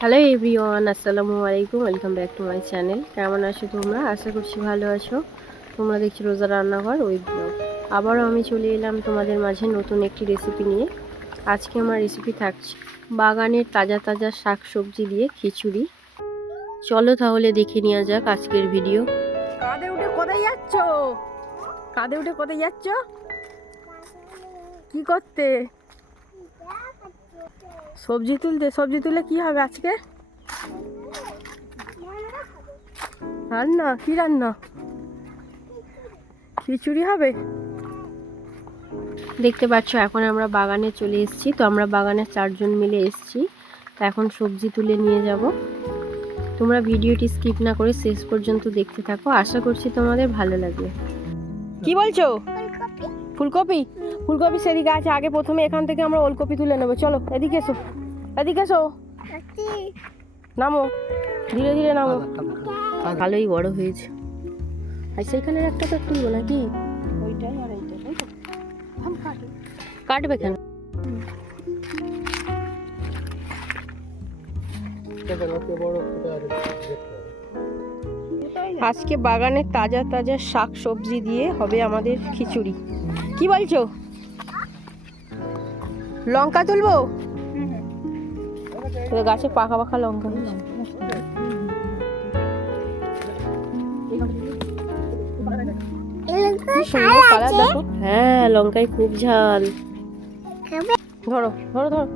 Hello everyone, আসসালামু আলাইকুম। Welcome back to my channel. কেমন আছো তোমরা? আশা করছি ভালো আছো। তোমরা দেখছো রোজা রান্নাঘর উইথ ব্লগ। আবারও আমি চলে এলাম তোমাদের মাঝে নতুন একটি রেসিপি নিয়ে। আজকে আমার রেসিপি থাকছে বাগানের তাজা তাজা শাক সবজি দিয়ে খিচুড়ি। চলো তাহলে দেখে নেওয়া যাক আজকের ভিডিও। কাঁধে উঠে কোথায় যাচ্ছ? কাঁধে উঠে কোথায় যাচ্ছ? কি করতে? সবজি তুলতে। সবজি তুলে কি হবে আজকে? রান্না? কি রান্না? খিচুড়ি হবে। দেখতে পাচ্ছ এখন আমরা বাগানে চলে এসেছি। তো আমরা বাগানে 4 জন মিলে এসেছি। তো এখন সবজি তুলে নিয়ে যাব। তোমরা ভিডিওটি স্কিপ না করে শেষ পর্যন্ত দেখতে থাকো। আশা করছি তোমাদের ভালো লাগবে। কি বলছো? ফুলকপি। ফুলকপি সেদিকে আছে। আগে প্রথমে এখান থেকে আমরা ওলকপি তুলে নেবো। চলো এদিকে এসো, এদিকে এসো। নামো, ধীরে ধীরে নামো। ভালোই বড় হয়েছে। আর সেইখানের একটা তো তুলবো নাকি? ওইটাই আর এইটাই, তাই তো? কাটবে কেন? আজকে বাগানে তাজা তাজা শাক সবজি দিয়ে হবে আমাদের খিচুড়ি। কি বলছো? লঙ্কা তুলবো? গাছে পাকা পাকা লঙ্কা। হ্যাঁ, লঙ্কায় খুব ঝাল। ধরো ধরো ধরো।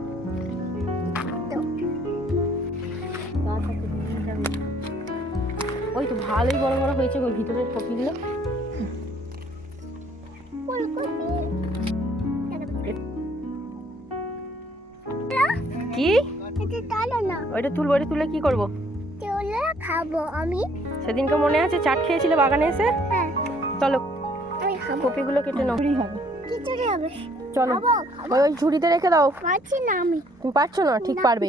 ওই তো ভালোই বড় বড় হয়েছে ওই ভিতরের কপিগুলো। কি? ওইটা তুলবো। ওইটা তুলে কি করবো? খাবো আমি। সেদিনকে মনে আছে চাট খেয়েছিলে বাগানে এসে? হ্যাঁ, চলো আমি খাবো। কপিগুলো কেটে নাও। খিচুড়ি হবে। চলো খাবো, খাবো। ওই ঝুড়িতে রেখে দাও। পারছি না আমি। তুমি পারছো না? ঠিক পারবে।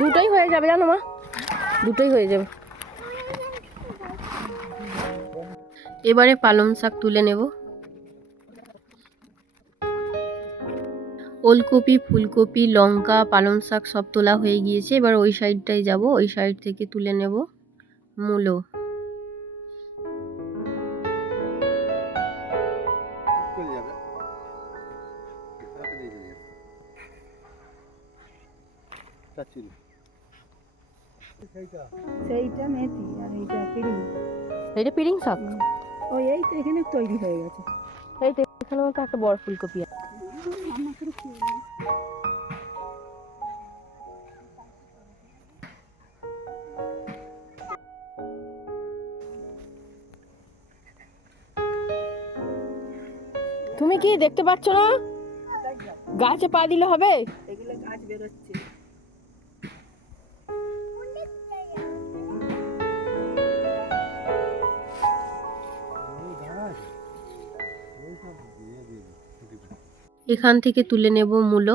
দুটোই হয়ে যাবে জানো মা, দুটোই হয়ে যাবে। এবারে পালং শাক তুলে নেব। ওলকপি, ফুলকপি, লঙ্কা, পালং শাক সব তোলা হয়ে গিয়েছে। এবার ওই সাইডটাই যাব। ওই সাইড থেকে তুলে নেব মূলো। সেইটা মেথি আর এইটা পিড়ি। এইটা পিরিং শাক। ওই এই তো এখানে তৈরি হয়ে গেছে। এই তো এখানে মতো একটা বড় ফুলকপি আছে। তুমি কি দেখতে পাচ্ছ না? গাছে পা দিলে হবে? এগুলো গাছ বেরোচ্ছে। এখান থেকে তুলে নেব মূলো।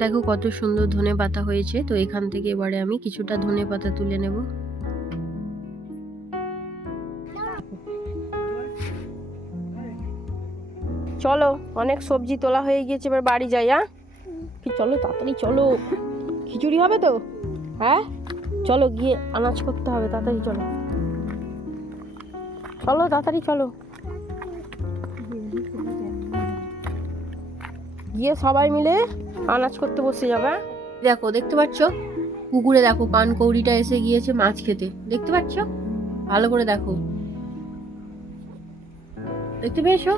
দেখো কত সুন্দর ধনে পাতা হয়েছে। তো এখান থেকে এবারে আমি কিছুটা ধনে পাতা তুলে নেব। চলো অনেক সবজি তোলা হয়ে গিয়েছে, এবার বাড়ি যাই। হ্যাঁ চলো তাড়াতাড়ি চলো, খিচুড়ি হবে তো। হ্যাঁ চলো গিয়ে আনাজ করতে হবে, তাড়াতাড়ি চলো। চলো তাড়াতাড়ি চলো, গিয়ে সবাই মিলে আনাজ করতে বসে যাবে। দেখো, দেখতে পাচ্ছ পুকুরে দেখো পানকৌড়িটা এসে গিয়েছে মাছ খেতে। দেখতে পাচ্ছ? ভালো করে দেখো। দেখতে পেয়েছো?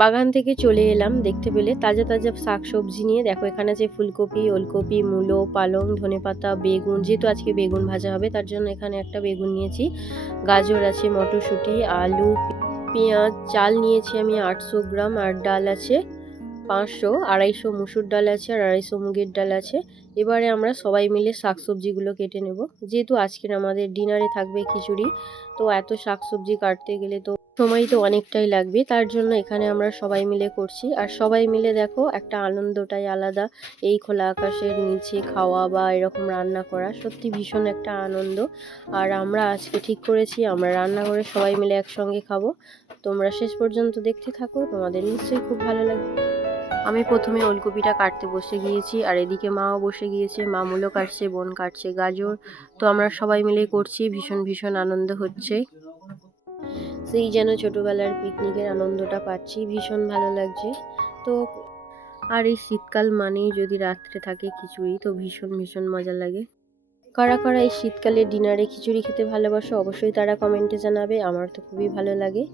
বাগান থেকে চলে এলাম দেখতে পেলে তাজা তাজা শাক সবজি নিয়ে। দেখো এখানে আছে ফুলকপি, ওলকপি, মূলো, পালং, ধনেপাতা, বেগুন। যেহেতু আজকে বেগুন ভাজা হবে তার জন্য এখানে একটা বেগুন নিয়েছি। গাজর আছে, মটরশুঁটি, আলু, পেঁয়াজ, চাল নিয়েছি আমি 800 গ্রাম, আর ডাল আছে 500, 250 মুসুর ডাল আছে আর 250 মুগের ডাল আছে। এবারে আমরা সবাই মিলে শাকসবজিগুলো কেটে নেব। যেহেতু আজকের আমাদের ডিনারে থাকবে খিচুড়ি, তো এত শাকসবজি কাটতে গেলে তো সময় তো অনেকটাই লাগবে। তার জন্য এখানে আমরা সবাই মিলে করছি। আর সবাই মিলে দেখো একটা আনন্দটাই আলাদা। এই খোলা আকাশের নিচে খাওয়া বা এরকম রান্না করা সত্যি ভীষণ একটা আনন্দ। আর আমরা আজকে ঠিক করেছি আমরা রান্না করে সবাই মিলে একসঙ্গে খাবো। তোমরা শেষ পর্যন্ত দেখতে থাকো, তোমাদের নিশ্চয়ই খুব ভালো লাগবে। আমি প্রথমে ওলকপিটা কাটতে বসে গিয়েছি, আর এদিকে মাও বসে গিয়েছে। মা মূলো কাটছে, বোন কাটছে গাজর। তো আমরা সবাই মিলে করছি, ভীষণ ভীষণ আনন্দ হচ্ছে। সেই যেন ছোটবেলার পিকনিকের আনন্দটা পাচ্ছি, ভীষণ ভালো লাগছে। তো আর এই শীতকাল মানেই যদি রাত্রে থাকে খিচুড়ি, তো ভীষণ ভীষণ মজা লাগে। কারা কারা এই শীতকালে ডিনারে খিচুড়ি খেতে ভালোবাসো অবশ্যই তারা কমেন্টে জানাবে। আমার তো খুবই ভালো লাগে।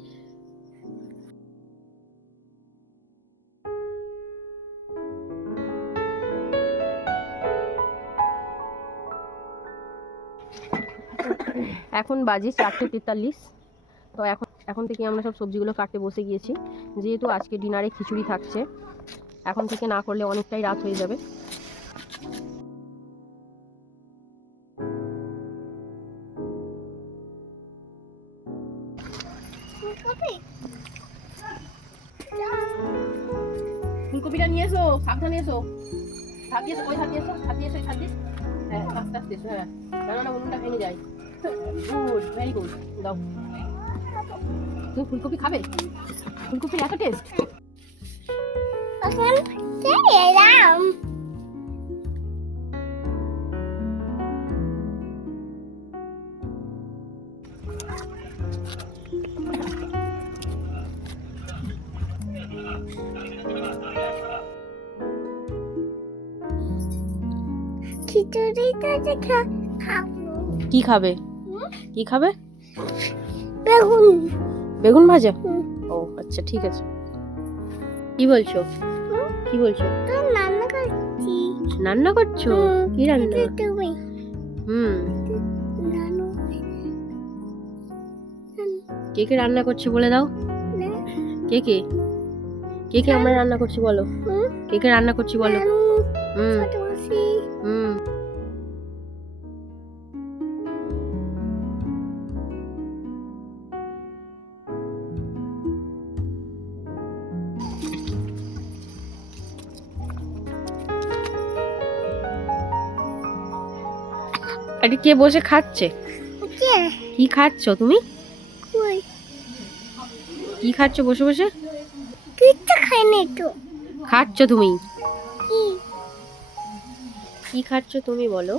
এখন বাজে 4:43। তো এখন থেকে আমরা সব সবজিগুলো কাটতে বসে গিয়েছি। যেহেতু আজকে ডিনারে খিচুড়ি থাকছে, এখন থেকে না করলে অনেকটাই রাত হয়ে যাবে। ফুলকপিটা নিয়ে এসো, সাবধানে এসো। থাকিয়ে এসো, ওই থাকিয়ে এসো, থাকিয়ে এসো, থাকিয়ে। হ্যাঁ, আস্তে আস্তে এসো। হ্যাঁ, না উনুনটা ভেঙে যায়। Good, very good. দাও। তুমি ফুলকপি খাবে? ফুলকপির এত টেস্ট। এখন এলাম। খিচুড়িটা যে খাবো। কি খাবে? কি খাবে? বেগুন। বেগুন ভাজা? হুম। ও আচ্ছা, ঠিক আছে। কি বলছো? কি বলছো? তো রান্না করছি। রান্না করছো? কি রান্না? তুমি হুম। নানু কে কে রান্না করছে বলে দাও। না কে কে? কে কে আমরা রান্না করছি বলো। হুম কে কে রান্না করছি বলো। নানু হুম ছোট মাসি হুম। আরে কে বসে খাচ্ছে? কে কি খাচ্ছ তুমি? কই কি খাচ্ছ বসে বসে? কিচ্ছু খাইনি তো। খাচ্ছ তুমি? কি কি খাচ্ছ তুমি বলো।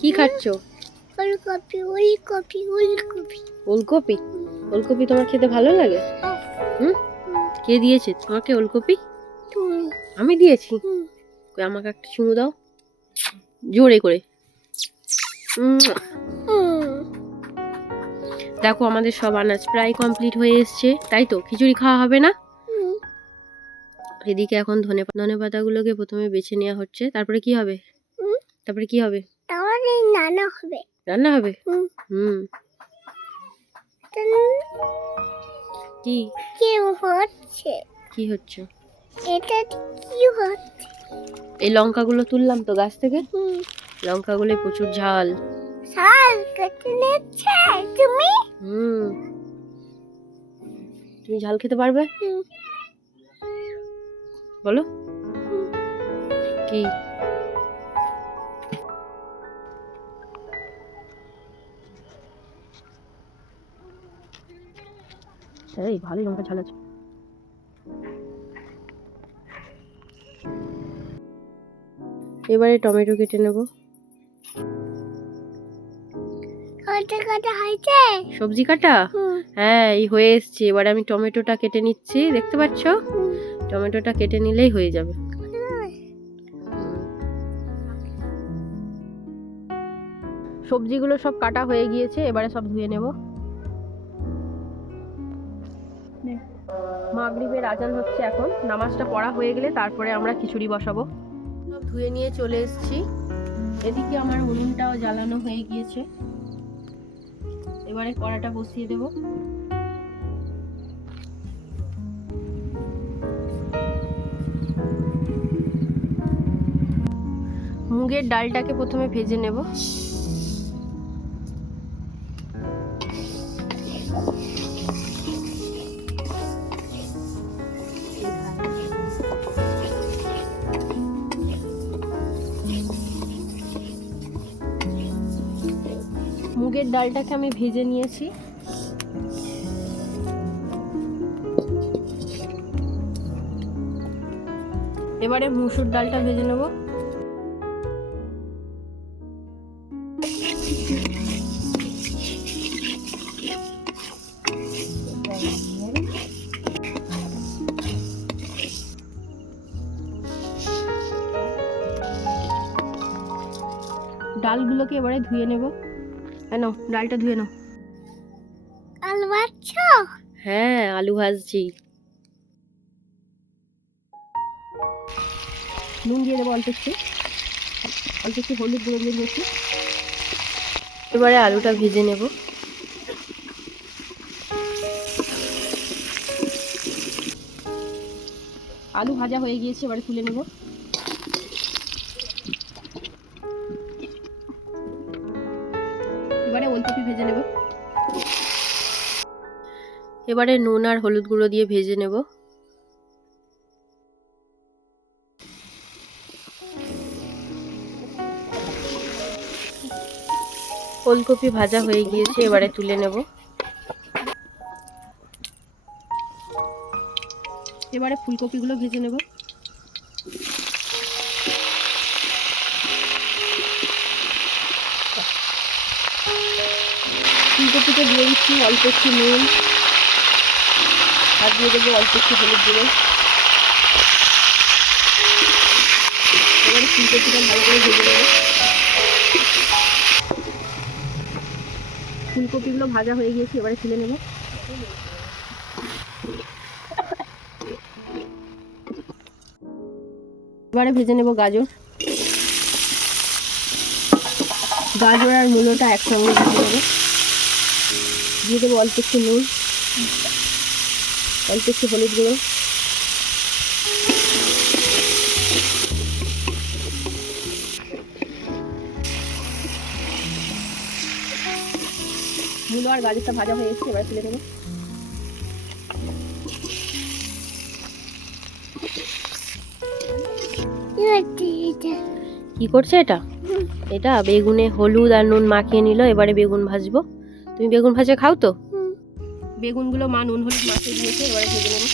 কি খাচ্ছ? ওলকপি ওলকপি ওলকপি। ওলকপি? ওলকপি তোমার খেতে ভালো লাগে? হুম। কে দিয়েছে তোমাকে ওলকপি? তুমি আমি দিয়েছি? হুম। কই আমাকে একটা চুমু দাও জোরে করে। দেখো আমাদের সব আনাজ প্রায় কমপ্লিট হয়ে এসছে, তাই তো খিচুড়ি খাওয়া হবে না? এদিকে এখন ধনেপাতাগুলোকে প্রথমে বেছে নেওয়া হচ্ছে। তারপরে কি হবে? তারপরে কি হবে? তাহলে রান্না হবে। রান্না হবে? হুম। হুম। কি কি হচ্ছে? কি হচ্ছে? এটা কি হচ্ছে? এই লঙ্কাগুলো তুললাম তো গাছ থেকে। হুম। লঙ্কাগুলো প্রচুর ঝাল। শাল কেটে নিচ্ছে তুমি? হুম। তুমি ঝাল খেতে পারবে? হুম। বলো। কি? এই ভালোই লঙ্কা ঝাল আছে। এবারে টমেটো কেটে নেব। কাটা কাটা হয়েছে। সবজি কাটা? হুম। হ্যাঁ, এই হয়ে এসছে। এবারে আমি টমেটোটা কেটে নিচ্ছি, দেখতে পাচ্ছ? হুম। টমেটোটা কেটে নিলেই হয়ে যাবে। সবজিগুলো সব কাটা হয়ে গিয়েছে, এবারে সব ধুয়ে নেব। মাগরিবের আজান হচ্ছে এখন, নামাজটা পড়া হয়ে গেলে তারপরে আমরা খিচুড়ি বসাবো। সব ধুয়ে নিয়ে চলে এসেছি। এদিকে আমার উনুনটাও জ্বালানো হয়ে গিয়েছে, এবারে কড়াটা বসিয়ে দেব। মুগের ডালটাকে প্রথমে ভেজে নেব। মুগের ডালটাকে আমি ভেজে নিয়েছি। এবারে মুসুর ডালটা ভেজে নেব। ডালগুলোকে এবারে ধুয়ে নেব। নাও ডালটা ধুয়ে নাও। আলু ভাজছো? হ্যাঁ, আলু ভাজছি। নুন দিয়ে দেবো অল্প একটু, অল্প একটু হলুদ গুঁড়ো দিয়ে দিয়েছি। এবারে আলুটা ভেজে নেব। আলু ভাজা হয়ে গিয়েছে, এবারে তুলে নেব। এবারে ওলকপি ভেজে নেব। এবারে নুন আর হলুদ গুঁড়ো দিয়ে ভেজে নেব। ওলকপি ভাজা হয়ে গিয়েছে, এবারে তুলে নেব। এবারে ফুলকপিগুলো ভেজে নেব। ফুলকপিতে দিয়ে দিচ্ছি অল্প একটু নুন, আর দিয়ে দেবো অল্প একটু হলুদ গুঁড়ো। এবারে ফুলকপিটা ভালো করে ভেজে নেব। ফুলকপিগুলো ভাজা হয়ে গিয়েছে, এবারে তুলে নেব। এবারে ভেজে নেব গাজর। গাজর আর মূলোটা একসঙ্গে ভেজে নেব। দিয়ে দেবো অল্প একটু নুন, অল্প একটু হলুদ গুঁড়ো। মূলো আর গাজরটা ভাজা হয়ে এসেছে, এবারে তুলে নেব। কি করছে এটা? এটা বেগুনে হলুদ আর নুন মাখিয়ে নিল, এবারে বেগুন ভাজবো। তুমি বেগুন ভাজা খাও তো? বেগুনগুলো মা নুন হলুদ মাখিয়ে দিয়েছে, এবারে ভেজে নেব।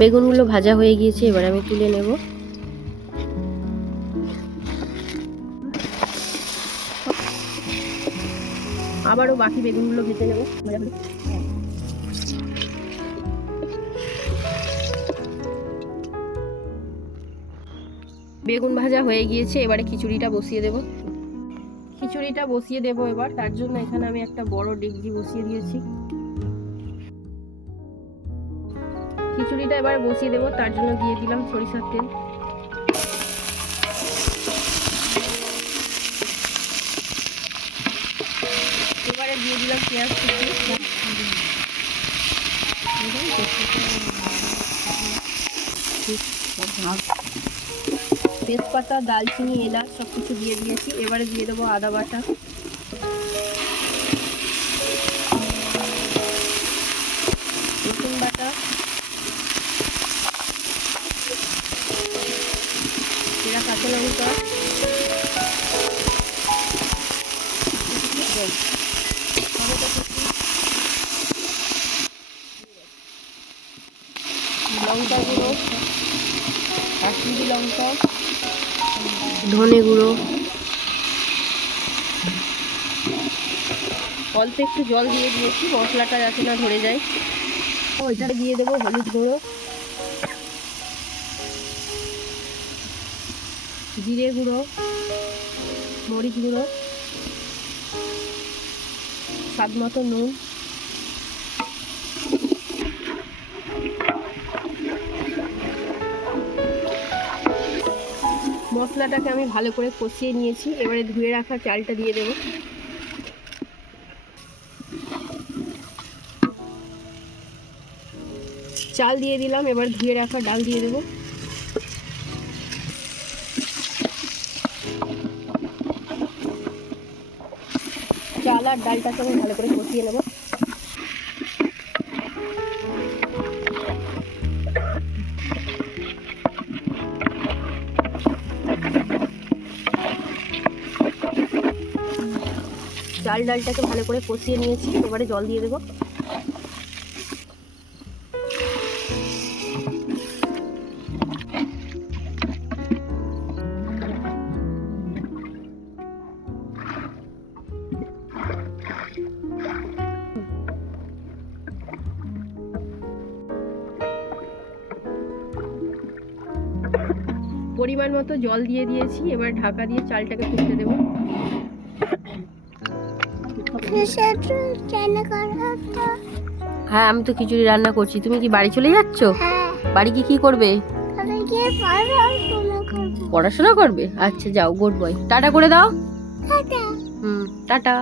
বেগুনগুলো ভাজা হয়ে গিয়েছে, এবারে আমি তুলে নেব। আবারও বাকি বেগুনগুলো ভেজে নেব। বেগুন ভাজা হয়ে গিয়েছে, এবারে খিচুড়িটা বসিয়ে দেব। খিচুড়িটা বসিয়ে দেব এবার, তার জন্য এখানে আমি একটা বড় ডেকচি বসিয়ে দিয়েছি। খিচুড়িটা এবারে বসিয়ে দেব, তার জন্য দিয়ে দিলাম সরিষার তেল। এবারে দিয়ে দিলাম পেঁয়াজ কুচি। তেজপাতা, দালচিনি, এলাচ সব কিছু দিয়ে দিয়েছি। এবারে দিয়ে দেবো আদা বাটা, রসুন বাটা, জিরা, কাঁচা লঙ্কা, লঙ্কা গুঁড়ো, কাশ্মীরি লঙ্কা, ধনে গুঁড়ো, অল্প একটু জল দিয়ে দিয়েছি মশলাটা যাতে না ধরে যায়। ওইটা দিয়ে দেবো হলুদ গুঁড়ো, জিরে গুঁড়ো, মরিচ গুঁড়ো, স্বাদ মতো নুন, মশলাটাকে আমি ভালো করে কষিয়ে নিয়েছি। এবারে ধুয়ে রাখা চালটা দিয়ে দেবো। চাল দিয়ে দিলাম, এবার ধুয়ে রাখা ডাল দিয়ে দেবো। চাল আর ডালটাকে আমি ভালো করে কষিয়ে নেব। চাল ডালটাকে ভালো করে কষিয়ে নিয়েছি, এবারে জল দিয়ে দেবো। পরিমাণ মতো জল দিয়ে দিয়েছি, এবার ঢাকা দিয়ে চালটাকে ফুটতে দেবো। হ্যাঁ আমি তো খিচুড়ি রান্না করছি। তুমি কি বাড়ি চলে যাচ্ছ? হ্যাঁ বাড়ি কি কি করবে? আমি গিয়ে পড়াশোনা করবো। পড়াশোনা করবে? আচ্ছা যাও, গুড বয়। টাটা করে দাও। টাটা। টাটা।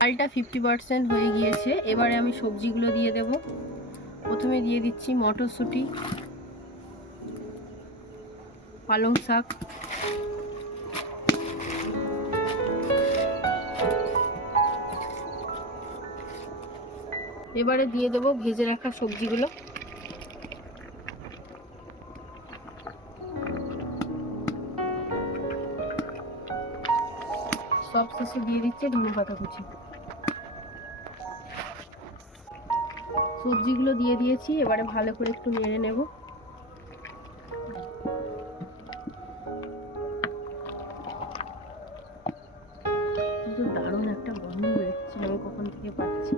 চালটা 50% হয়ে গিয়েছে, এবারে আমি সবজিগুলো দিয়ে দেব। প্রথমে দিয়ে দিচ্ছি মটরশুঁটি, পালং শাক, এবারে দিয়ে দেব ভেজে রাখা সবজিগুলো। সব শেষে দিয়ে দিচ্ছে ধনেপাতা কুচি। সবজিগুলো দিয়ে দিয়েছি, এবারে ভালো করে একটু নেড়ে নেব। কিন্তু দারুণ একটা গন্ধ বেরোচ্ছে, আমি কখন থেকে পাচ্ছি।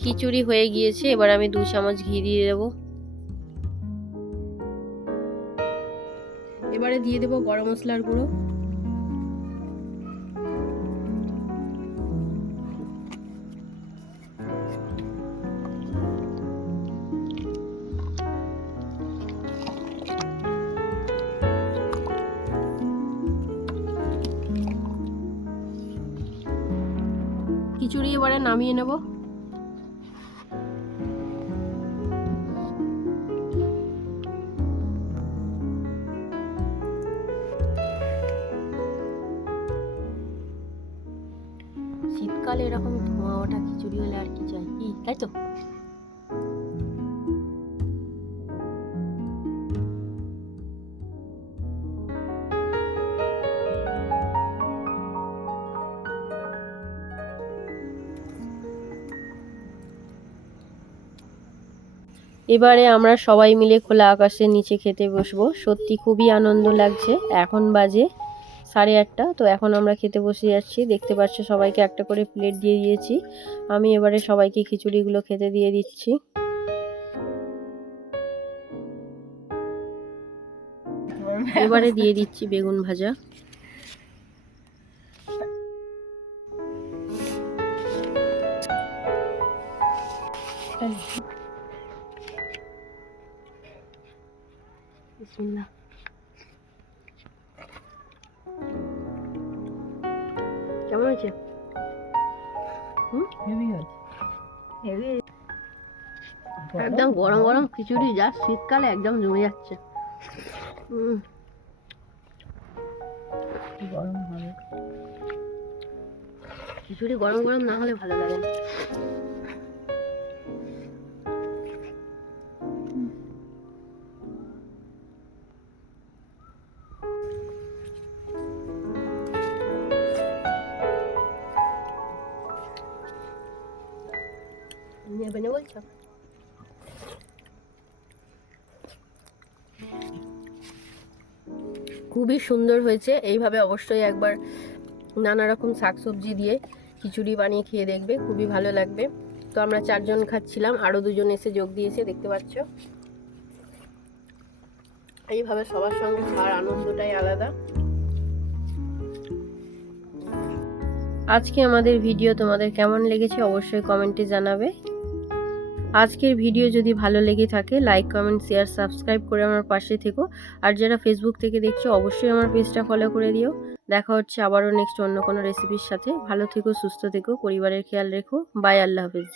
খিচুড়ি হয়ে গিয়েছে, এবার আমি 2 চামচ ঘি দিয়ে দেবো। এবারে দিয়ে দেবো গরম মশলার গুঁড়ো, খিচুড়ি এবারে নামিয়ে নেব। শীতকালে এরকম ধোঁয়া ওঠা খিচুড়ি হলে আর কি চাই, কি তাই তো? এবারে আমরা সবাই মিলে খোলা আকাশের নিচে খেতে বসবো। সত্যি খুবই আনন্দ লাগছে। এখন বাজে 8:30, তো এখন আমরা খেতে বসে যাচ্ছি। দেখতে পাচ্ছ সবাইকে একটা করে প্লেট দিয়ে দিয়েছি। আমি এবারে সবাইকে খিচুড়িগুলো খেতে দিয়ে দিচ্ছি। এবারে দিয়ে দিচ্ছি বেগুন ভাজা। বিসমিল্লাহ। কেমন হয়েছে? হেভি আছে, হেভি। একদম গরম গরম খিচুড়ি, যা শীতকালে একদম জমে যাচ্ছে। গরম হবে। খিচুড়ি গরম গরম না হলে ভালো লাগে না। নেবে না বলছো? খুবই সুন্দর হয়েছে। এইভাবে অবশ্যই একবার নানা রকম শাকসবজি দিয়ে খিচুড়ি বানিয়ে খেয়ে দেখবে, খুবই ভালো লাগবে। তো আমরা 4 জন খাচ্ছিলাম, আরও 2 জন এসে যোগ দিয়েছে, দেখতে পাচ্ছ। এইভাবে সবার সঙ্গে খাওয়ার আনন্দটাই আলাদা। আজকে আমাদের ভিডিও তোমাদের কেমন লেগেছে অবশ্যই কমেন্টে জানাবে। আজকের ভিডিও যদি ভালো লেগে থাকে লাইক, কমেন্ট, শেয়ার, সাবস্ক্রাইব করে আমার পাশে থেকো। আর যারা ফেসবুক থেকে দেখছো অবশ্যই আমার পেজটা ফলো করে দিও। দেখা হচ্ছে আবারও নেক্সট অন্য কোনো রেসিপির সাথে। ভালো থেকো, সুস্থ থেকো, পরিবারের খেয়াল রেখো। বাই, আল্লাহ হাফেজ।